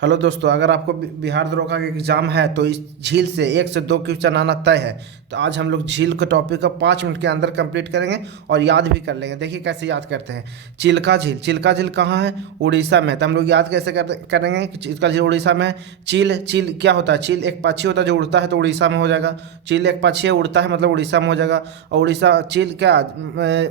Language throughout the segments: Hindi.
हेलो दोस्तों, अगर आपको बिहार दरोगा का एग्ज़ाम है तो इस झील से 1 से 2 क्वेश्चन आना तय है। तो आज हम लोग झील के टॉपिक को 5 मिनट के अंदर कंप्लीट करेंगे और याद भी कर लेंगे। देखिए कैसे याद करते हैं। चिल्का झील कहाँ है? उड़ीसा में है। तो हम लोग याद कैसे करेंगे कि चिल्का झील उड़ीसा में है। चील चील क्या होता है? चील एक पक्षी होता है जो उड़ता है, तो उड़ीसा में हो जाएगा। चील एक पक्षी है, उड़ता है, मतलब उड़ीसा में हो जाएगा। और उड़ीसा चील क्या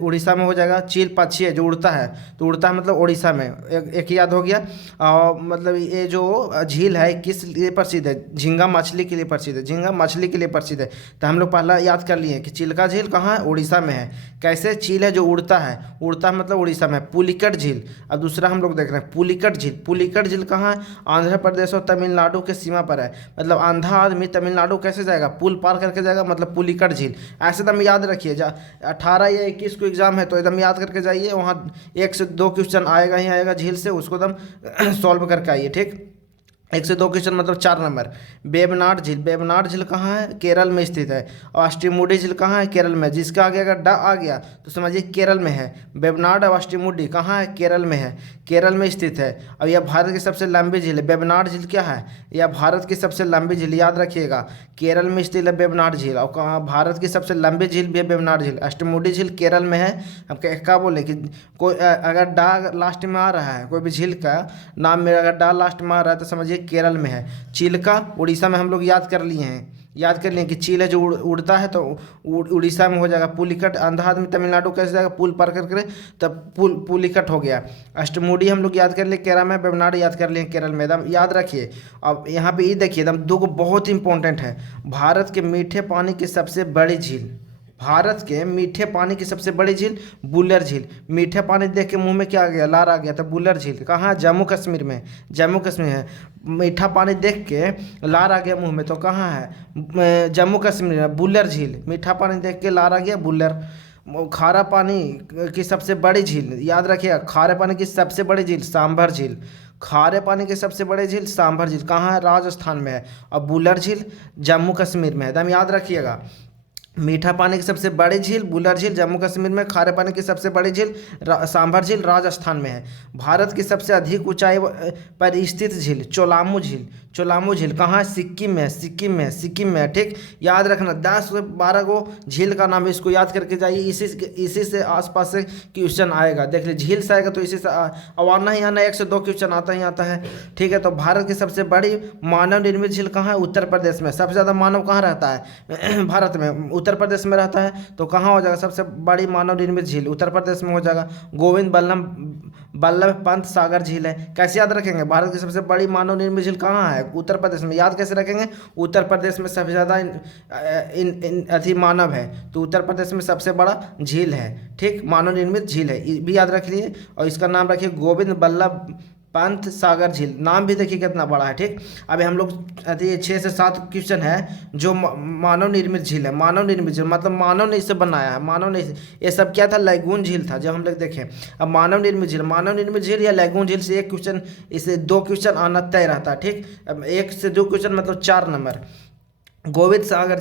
उड़ीसा में हो जाएगा। चील पक्षी है जो उड़ता है, तो उड़ता है मतलब उड़ीसा में। एक याद हो गया। और मतलब ये जो झील है किस लिए प्रसिद्ध है? झींगा मछली के लिए प्रसिद्ध है। झींगा मछली के लिए प्रसिद्ध है। तो हम लोग पहला याद कर लिए कि चिल्का झील कहाँ है? उड़ीसा में है। कैसे? चील है जो उड़ता है, उड़ता है मतलब उड़ीसा में। पुलिकट झील, अब दूसरा हम लोग देख रहे हैं पुलिकट झील। पुलिकट झील कहाँ है? आंध्र प्रदेश और तमिलनाडु के सीमा पर है। मतलब आंधा आदमी तमिलनाडु कैसे जाएगा? पुल पार करके जाएगा, मतलब पुलिकट झील। ऐसे एकदम याद रखिए। 18 या 21 को एग्जाम है तो एकदम याद करके जाइए। वहाँ 1 से 2 क्वेश्चन आएगा ही आएगा झील से, उसको एकदम सॉल्व करके आइए। ठीक, 1 से 2 क्वेश्चन मतलब 4 नंबर। वेबनाड झील कहाँ है? केरल में स्थित है। और अष्टीमुडी झील कहाँ है? केरल में। जिसका आगे अगर ड आ गया तो समझिए केरल में है। वेबनाड और अष्टीमुडी कहाँ है? केरल में है, केरल में स्थित है। और यह भारत की सबसे लंबी झील है। वेबनाड झील क्या है? यह भारत की सबसे लंबी झील, याद रखिएगा। केरल में स्थित है वेबनाड झील। और कहाँ भारत की सबसे लंबी झील भी है वेबनाड झील। अष्टमुडी झील केरल में है। हम क्या बोले कि कोई अगर डा लास्ट में आ रहा है, कोई भी झील का नाम में अगर डा लास्ट में आ रहा है तो समझिए केरल में है। चिल्का उड़ीसा में हम लोग याद कर लिए हैं। याद कर लिए कि चील है जो उड़ता है तो उड़ीसा में हो जाएगा। पुलिकट आंध्र आदमी तमिलनाडु कैसे जाएगा? पुल पार करके, तब पुलिकट हो गया। अष्टमुडी हम लोग याद कर लिए केरल में। वेबनाड याद कर लिए केरल में। एकदम याद रखिए। अब यहाँ पे ये देखिए एकदम दो बहुत इंपॉर्टेंट है। भारत के मीठे पानी की सबसे बड़ी झील, भारत के मीठे पानी की सबसे बड़ी झील बुल्लर झील। मीठे पानी देख के मुंह में क्या आ गया? लार आ गया। तो बुल्लर झील कहाँ है? जम्मू कश्मीर में। जम्मू कश्मीर है। मीठा पानी देख के लार आ गया मुंह में, तो कहाँ है? जम्मू कश्मीर में। बुल्लर झील, मीठा पानी देख के लार आ गया, बुल्लर। खारा पानी की सबसे बड़ी झील, याद रखिएगा। खारे पानी की सबसे बड़ी झील सांभर झील। खारे पानी की सबसे बड़ी झील सांभर झील कहाँ है? राजस्थान में है। और बुल्लर झील जम्मू कश्मीर में है। एकदम याद रखिएगा। मीठा पानी की सबसे बड़ी झील बुल्लर झील जम्मू कश्मीर में। खारे पानी की सबसे बड़ी झील सांभर झील राजस्थान में है। भारत की सबसे अधिक ऊंचाई पर स्थित झील चोलामू झील। चोलामू झील कहाँ है? सिक्किम में। सिक्किम में, सिक्किम में। ठीक, याद रखना। 10 से 12 को झील का नाम है, इसको याद करके जाइए। इसी से आसपास से क्वेश्चन आएगा। देख लीजिए झील से आएगा तो इसी से अब आना ही आना। 1 से 2 क्वेश्चन आता ही आता है। ठीक है, तो भारत की सबसे बड़ी मानव निर्मित झील कहाँ है? उत्तर प्रदेश में। सबसे ज़्यादा मानव कहाँ रहता है? भारत में, उत्तर प्रदेश में रहता है। तो कहाँ हो जाएगा सबसे बड़ी मानव निर्मित झील? उत्तर प्रदेश में हो जाएगा। गोविंद बल्लभ पंत सागर झील है। कैसे याद रखेंगे? भारत की सबसे बड़ी मानव निर्मित झील कहाँ है? उत्तर प्रदेश में। याद कैसे रखेंगे? उत्तर प्रदेश में सबसे ज़्यादा अति मानव है, तो उत्तर प्रदेश में सबसे बड़ा झील है। ठीक, मानव निर्मित झील है, ये भी याद रख लिए। और इसका नाम रखिए गोविंद बल्लभ पंत सागर झील। नाम भी देखिए कितना बड़ा है। ठीक, अभी हम लोग 6 से 7 क्वेश्चन है जो मानव निर्मित झील है। मानव निर्मित झील मतलब मानव ने इसे बनाया है। मानव ने ये सब क्या था? लैगून झील था जब हम लोग देखें। अब मानव निर्मित झील या लैगून झील से 1 क्वेश्चन, इसे 2 क्वेश्चन आना तय रहता है। ठीक, अब 1 से 2 क्वेश्चन मतलब 4 नंबर। गोविंद सागर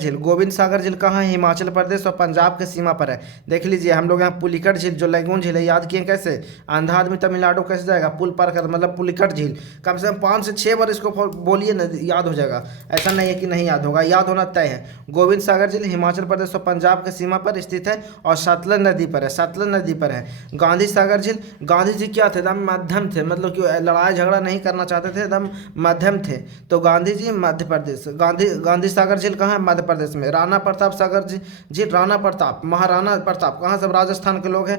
झील कहाँ है? हिमाचल प्रदेश और पंजाब के सीमा पर है। देख लीजिए हम लोग यहाँ पुलिकट झील जो लैगून झील है याद किए कैसे? आंधा आदमी तमिलनाडु कैसे जाएगा? पुल पार कर, मतलब पुलिकट झील। कम से कम 5 से 6 बार इसको बोलिए ना, याद हो जाएगा। ऐसा नहीं है कि नहीं याद होगा, याद होना तय है। गोविंद सागर झील हिमाचल प्रदेश और पंजाब के सीमा पर स्थित है और सतलज नदी पर है। सतलज नदी पर है। गांधी सागर झील, गांधी जी क्या थे? एकदम मध्यम थे, मतलब कि लड़ाई झगड़ा नहीं करना चाहते थे, एकदम मध्यम थे। तो गांधी जी मध्य प्रदेश। गांधी सागर झील कहाँ है? मध्य प्रदेश में। राणा प्रताप सागर झील, राणा प्रताप, महाराणा प्रताप कहाँ? सब राजस्थान के लोग हैं।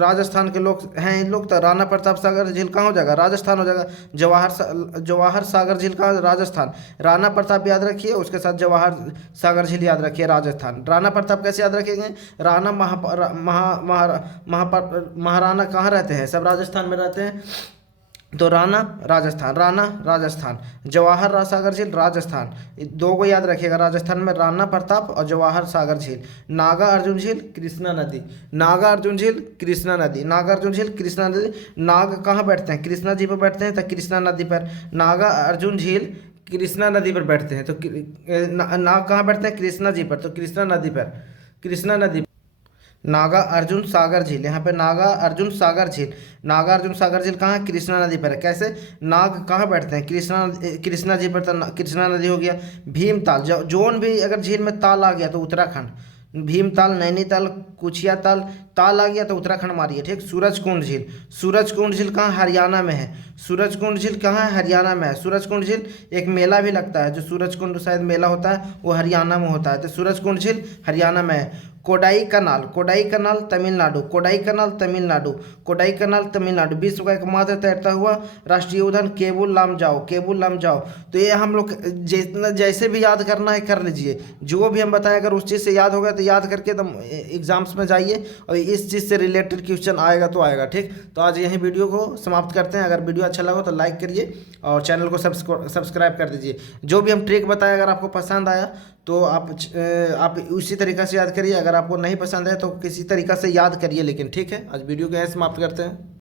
राजस्थान के लोग हैं इन लोग। तो राणा प्रताप सागर झील कहाँ हो जाएगा? राजस्थान हो जाएगा। जवाहर सागर झील कहाँ? राजस्थान। राणा प्रताप याद रखिए, उसके साथ जवाहर सागर झील याद रखिए, राजस्थान। राणा प्रताप कैसे याद रखेंगे? राणा महाराणा कहाँ रहते हैं? सब राजस्थान में रहते हैं। तो राणा राजस्थान। जवाहर सागर झील राजस्थान। 2 को याद रखिएगा राजस्थान में, राणा प्रताप और जवाहर सागर झील। नागा अर्जुन झील कृष्णा नदी। नागा अर्जुन झील कृष्णा नदी। नाग कहाँ बैठते हैं? कृष्णा जी पर बैठते हैं, तो कृष्णा नदी पर। नागा अर्जुन झील कृष्णा नदी पर बैठते हैं। तो नाग कहाँ बैठते हैं? कृष्णा जी पर, तो कृष्णा नदी पर। नागा अर्जुन सागर झील, यहाँ पे नागा अर्जुन सागर झील। नागा अर्जुन सागर झील कहाँ है? कृष्णा नदी पर है। कैसे? नाग कहाँ बैठते हैं? कृष्णा जी पर, तो कृष्णा नदी हो गया। भीमताल, जोन भी अगर झील में ताल आ गया तो उत्तराखंड। भीमताल, नैनीताल, कुचिया ताल, ताल आ गया तो उत्तराखंड मारिए, ठीक। सूरजकुंड झील, सूरजकुंड झील कहाँ? हरियाणा में है। सूरजकुंड झील कहाँ है? हरियाणा में है। सूरजकुंड झील एक मेला भी लगता है, जो सूरजकुंड शायद मेला होता है वो हरियाणा में होता है, तो सूरजकुंड झील हरियाणा में है। कोडाई कनाल, कोडाई कनाल तमिलनाडु, कोडाई कनाल तमिलनाडु, कोडाई कनाल तमिलनाडु। विश्व का एकमात्र तैरता हुआ राष्ट्रीय उद्यान केबुल लामजाओ, केबुल लामजाओ। तो ये हम लोग जितना जैसे भी याद करना है कर लीजिए, जो भी हम बताएं अगर उस चीज़ से याद होगा तो याद करके एकदम एग्जाम्स में जाइए और इस चीज़ से रिलेटेड क्वेश्चन आएगा तो आएगा, ठीक। तो आज यही वीडियो को समाप्त करते हैं। अगर वीडियो अच्छा लगा तो लाइक करिए और चैनल को सब्सक्राइब कर दीजिए। जो भी हम ट्रिक बताए अगर आपको पसंद आया तो आप उसी तरीक़ा से याद करिए। अगर आपको नहीं पसंद है तो किसी तरीक़ा से याद करिए, लेकिन ठीक है। आज वीडियो को यहीं समाप्त करते हैं।